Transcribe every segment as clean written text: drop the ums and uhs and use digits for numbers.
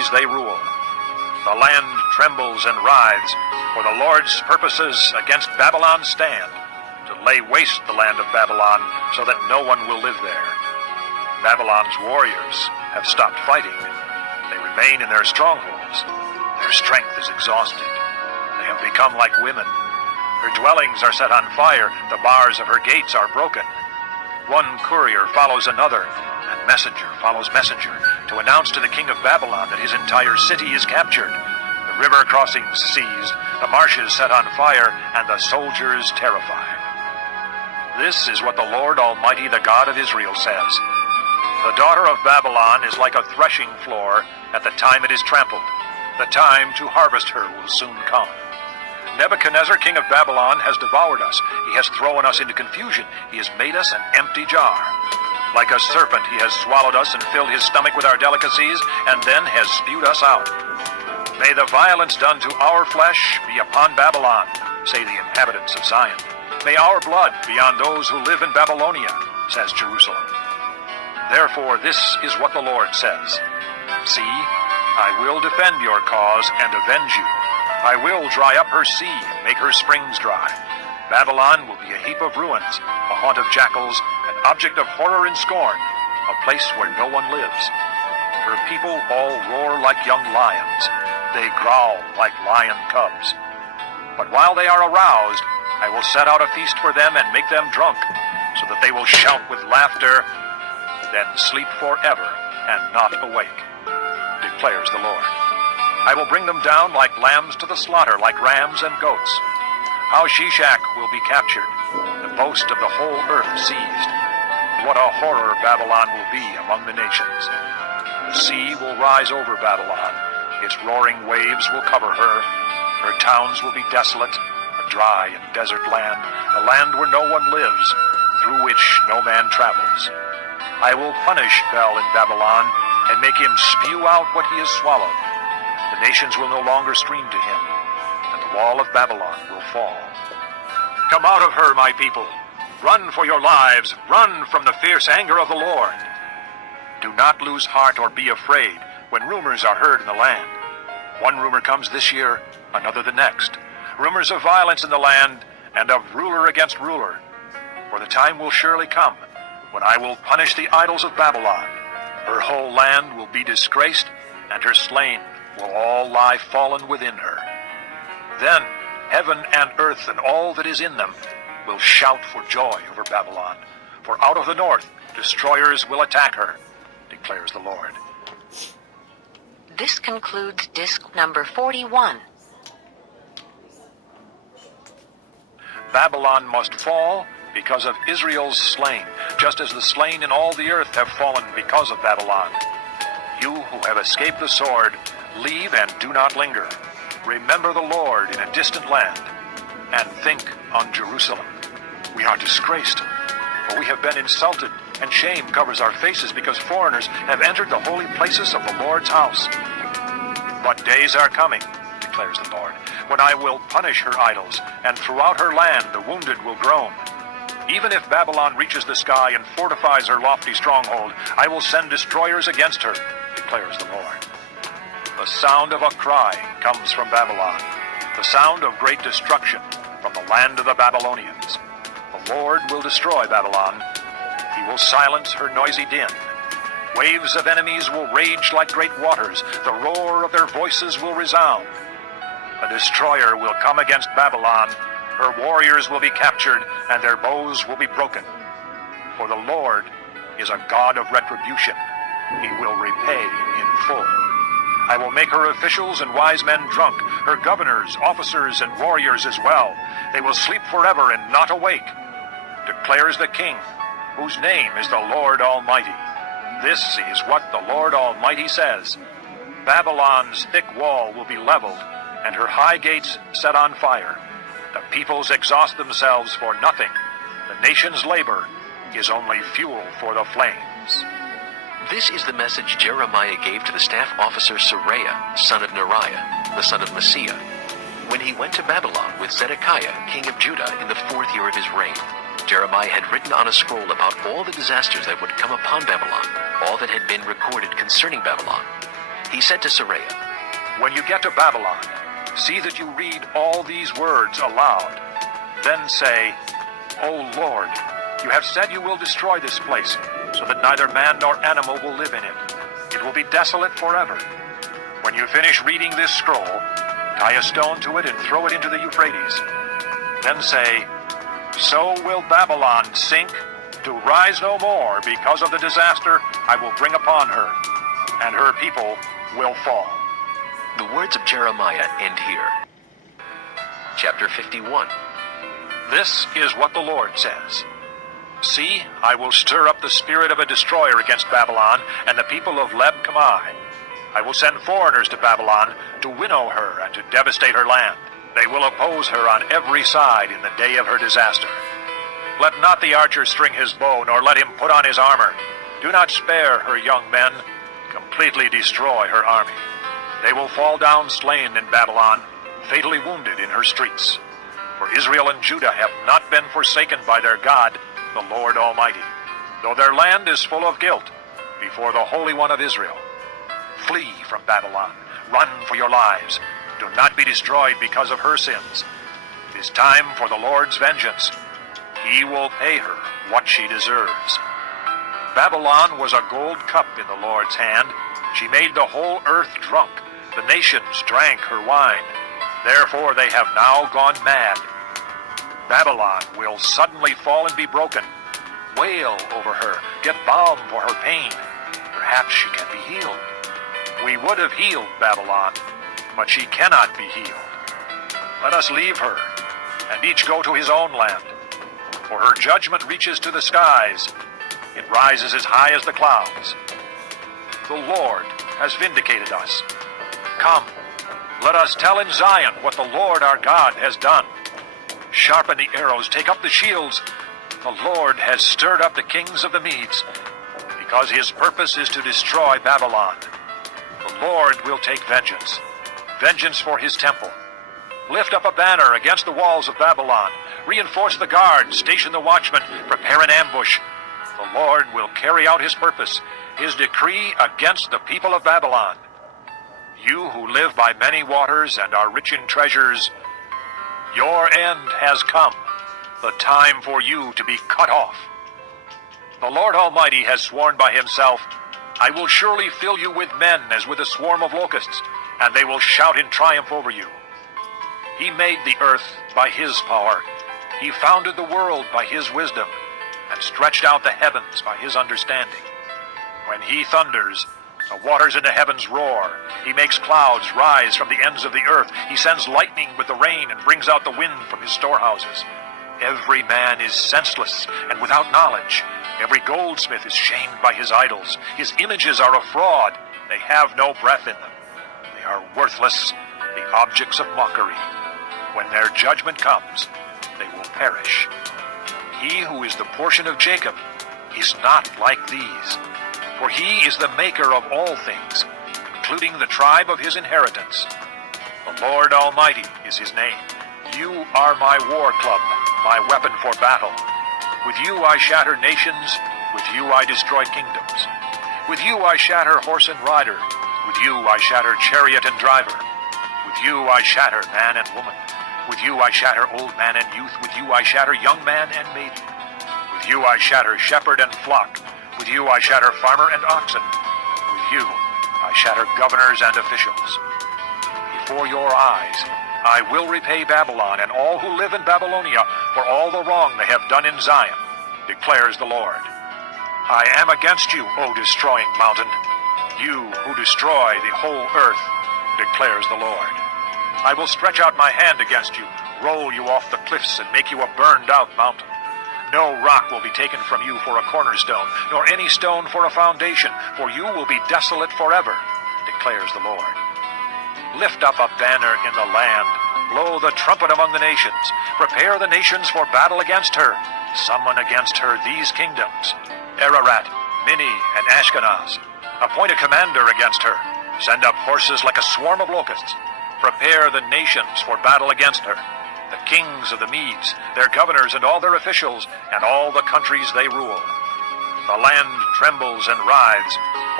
they rule. The land trembles and writhes, for the Lord's purposes against Babylon stand, to lay waste the land of Babylon, so that no one will live there. Babylon's warriors have stopped fighting. They remain in their strongholds. Their strength is exhausted. They have become like women. Her dwellings are set on fire. The bars of her gates are broken. One courier follows another, and messenger follows messenger, to announce to the king of Babylon that his entire city is captured, the river crossings seized, the marshes set on fire, and the soldiers terrified. This is what the Lord Almighty, the God of Israel, says. The daughter of Babylon is like a threshing floor at the time it is trampled. The time to harvest her will soon come. Nebuchadnezzar, king of Babylon, has devoured us. He has thrown us into confusion. He has made us an empty jar. Like a serpent, he has swallowed us and filled his stomach with our delicacies, and then has spewed us out. May the violence done to our flesh be upon Babylon, say the inhabitants of Zion. May our blood be on those who live in Babylonia, says Jerusalem. Therefore, this is what the Lord says. See, I will defend your cause and avenge you. I will dry up her sea and make her springs dry. Babylon will be a heap of ruins, a haunt of jackals, an object of horror and scorn, a place where no one lives. Her people all roar like young lions. They growl like lion cubs. But while they are aroused, I will set out a feast for them and make them drunk, so that they will shout with laughter, then sleep forever and not awake, declares the Lord. I will bring them down like lambs to the slaughter, like rams and goats. How Shishak will be captured, the boast of the whole earth seized. What a horror Babylon will be among the nations. The sea will rise over Babylon. Its roaring waves will cover her. Her towns will be desolate, a dry and desert land, a land where no one lives, through which no man travels. I will punish Bel in Babylon and make him spew out what he has swallowed. The nations will no longer stream to him, and the wall of Babylon will fall. Come out of her, my people. Run for your lives. Run from the fierce anger of the Lord. Do not lose heart or be afraid when rumors are heard in the land. One rumor comes this year, another the next. Rumors of violence in the land and of ruler against ruler. For the time will surely come when I will punish the idols of Babylon. Her whole land will be disgraced, and her slain will all lie fallen within her. Then heaven and earth and all that is in them will shout for joy over Babylon. For out of the north destroyers will attack her, declares the Lord. This concludes disc number 41. Babylon must fall because of Israel's slain, just as the slain in all the earth have fallen because of Babylon. You who have escaped the sword, leave and do not linger. Remember the Lord in a distant land, and think on Jerusalem. We are disgraced, for we have been insulted, and shame covers our faces because foreigners have entered the holy places of the Lord's house. But days are coming, declares the Lord, when I will punish her idols, and throughout her land the wounded will groan. Even if Babylon reaches the sky and fortifies her lofty stronghold, I will send destroyers against her, declares the Lord. The sound of a cry comes from Babylon, the sound of great destruction from the land of the Babylonians. The Lord will destroy Babylon. He will silence her noisy din. Waves of enemies will rage like great waters. The roar of their voices will resound. A destroyer will come against Babylon. Her warriors will be captured, and their bows will be broken. For the Lord is a God of retribution. He will repay in full. I will make her officials and wise men drunk, her governors, officers, and warriors as well. They will sleep forever and not awake, declares the King, whose name is the Lord Almighty. This is what the Lord Almighty says. Babylon's thick wall will be leveled, and her high gates set on fire. The peoples exhaust themselves for nothing. The nation's labor is only fuel for the flames. This is the message Jeremiah gave to the staff officer Seraiah, son of Neriah, the son of Messiah, when he went to Babylon with Zedekiah, king of Judah, in the 4th year of his reign. Jeremiah had written on a scroll about all the disasters that would come upon Babylon, all that had been recorded concerning Babylon. He said to Saraiah, When you get to Babylon, see that you read all these words aloud. Then say, O Lord, you have said you will destroy this place, so that neither man nor animal will live in it. It will be desolate forever. When you finish reading this scroll, tie a stone to it and throw it into the Euphrates. Then say, So will Babylon sink, to rise no more because of the disaster I will bring upon her, and her people will fall. The words of Jeremiah end here. Chapter 51. This is what the Lord says. See, I will stir up the spirit of a destroyer against Babylon and the people of Leb-Kamai. I will send foreigners to Babylon to winnow her and to devastate her land. They will oppose her on every side in the day of her disaster. Let not the archer string his bow, nor let him put on his armor. Do not spare her young men. Completely destroy her army. They will fall down slain in Babylon, fatally wounded in her streets. For Israel and Judah have not been forsaken by their God, the Lord Almighty, though their land is full of guilt before the Holy One of Israel. Flee from Babylon. Run for your lives. Do not be destroyed because of her sins. It is time for the Lord's vengeance. He will pay her what she deserves. Babylon was a gold cup in the Lord's hand. She made the whole earth drunk. The nations drank her wine. Therefore they have now gone mad. Babylon will suddenly fall and be broken. Wail over her. Get balm for her pain. Perhaps she can be healed. We would have healed Babylon, but she cannot be healed. Let us leave her, and each go to his own land. For her judgment reaches to the skies. It rises as high as the clouds. The Lord has vindicated us. Come, let us tell in Zion what the Lord our God has done. Sharpen the arrows, take up the shields. The Lord has stirred up the kings of the Medes, because his purpose is to destroy Babylon. The Lord will take vengeance, vengeance for his temple. Lift up a banner against the walls of Babylon. Reinforce the guard, station the watchmen, prepare an ambush. The Lord will carry out his purpose, his decree against the people of Babylon. You who live by many waters and are rich in treasures, your end has come, the time for you to be cut off. The Lord Almighty has sworn by himself, I will surely fill you with men as with a swarm of locusts, and they will shout in triumph over you. He made the earth by his power. He founded the world by his wisdom, and stretched out the heavens by his understanding. When he thunders, the waters in the heavens roar. He makes clouds rise from the ends of the earth. He sends lightning with the rain and brings out the wind from his storehouses. Every man is senseless and without knowledge. Every goldsmith is shamed by his idols. His images are a fraud. They have no breath in them. They are worthless, the objects of mockery. When their judgment comes, they will perish. He who is the portion of Jacob is not like these, for he is the maker of all things, including the tribe of his inheritance. The Lord Almighty is his name. You are my war club, my weapon for battle. With you I shatter nations, with you I destroy kingdoms. With you I shatter horse and rider, with you I shatter chariot and driver. With you I shatter man and woman. With you I shatter old man and youth. With you I shatter young man and maiden. With you I shatter shepherd and flock. With you I shatter farmer and oxen. With you I shatter governors and officials. Before your eyes I will repay Babylon and all who live in Babylonia for all the wrong they have done in Zion, declares the Lord. I am against you, O destroying mountain, you who destroy the whole earth, declares the Lord. I will stretch out my hand against you, roll you off the cliffs, and make you a burned-out mountain. No rock will be taken from you for a cornerstone, nor any stone for a foundation, for you will be desolate forever, declares the Lord. Lift up a banner in the land, blow the trumpet among the nations, prepare the nations for battle against her, summon against her these kingdoms, Ararat, Minni, and Ashkenaz. Appoint a commander against her, send up horses like a swarm of locusts. Prepare the nations for battle against her, the kings of the Medes, their governors and all their officials, and all the countries they rule. The land trembles and writhes,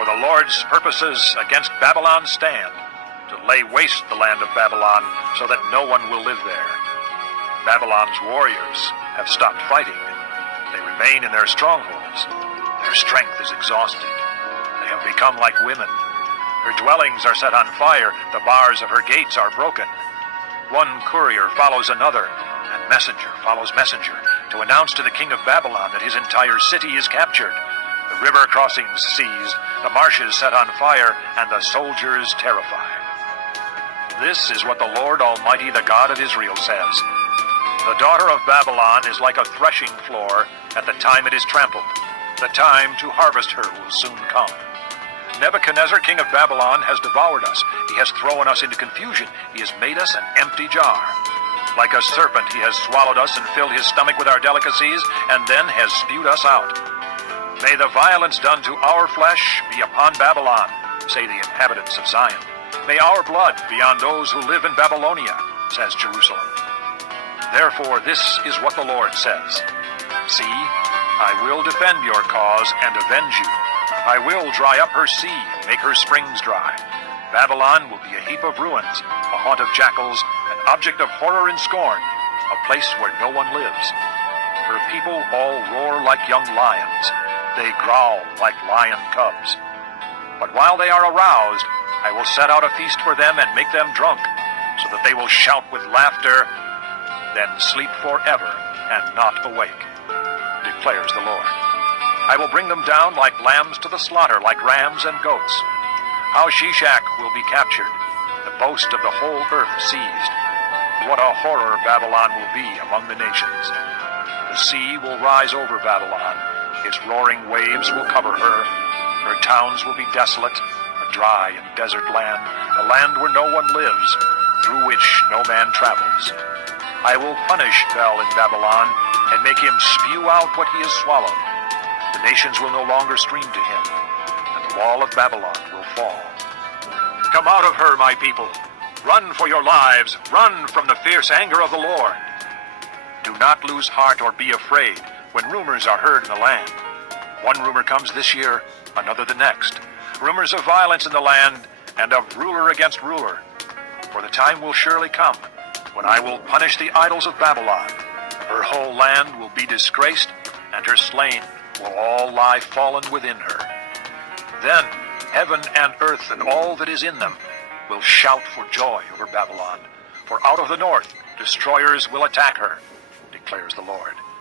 For the Lord's purposes against Babylon stand, to lay waste the land of Babylon, so that no one will live there. Babylon's warriors have stopped fighting. They remain in their strongholds. Their strength is exhausted. They have become like women. Her dwellings are set on fire. The bars of her gates are broken. One courier follows another, and messenger follows messenger, to announce to the king of Babylon that his entire city is captured. The river crossings seized, the marshes set on fire, and the soldiers terrified. This is what the Lord Almighty, the God of Israel, says. The daughter of Babylon is like a threshing floor at the time it is trampled. The time to harvest her will soon come. Nebuchadnezzar, king of Babylon, has devoured us. He has thrown us into confusion. He has made us an empty jar. Like a serpent, he has swallowed us and filled his stomach with our delicacies, and then has spewed us out. May the violence done to our flesh be upon Babylon, say the inhabitants of Zion. May our blood be on those who live in Babylonia, says Jerusalem. Therefore, this is what the Lord says. See, I will defend your cause and avenge you. I will dry up her sea and make her springs dry. Babylon will be a heap of ruins, a haunt of jackals, an object of horror and scorn, a place where no one lives. Her people all roar like young lions. They growl like lion cubs. But while they are aroused, I will set out a feast for them and make them drunk, so that they will shout with laughter, then sleep forever and not awake, declares the Lord. I will bring them down like lambs to the slaughter, like rams and goats. How Shishak will be captured, the boast of the whole earth seized. What a horror Babylon will be among the nations. The sea will rise over Babylon. Its roaring waves will cover her. Her towns will be desolate, a dry and desert land, a land where no one lives, through which no man travels. I will punish Bel in Babylon and make him spew out what he has swallowed. The nations will no longer stream to him, and the wall of Babylon will fall. Come out of her, my people. Run for your lives. Run from the fierce anger of the Lord. Do not lose heart or be afraid when rumors are heard in the land. One rumor comes this year, another the next. Rumors of violence in the land and of ruler against ruler. For the time will surely come when I will punish the idols of Babylon. Her whole land will be disgraced, and her slain will all lie fallen within her. Then heaven and earth and all that is in them will shout for joy over Babylon. For out of the north destroyers will attack her, declares the Lord.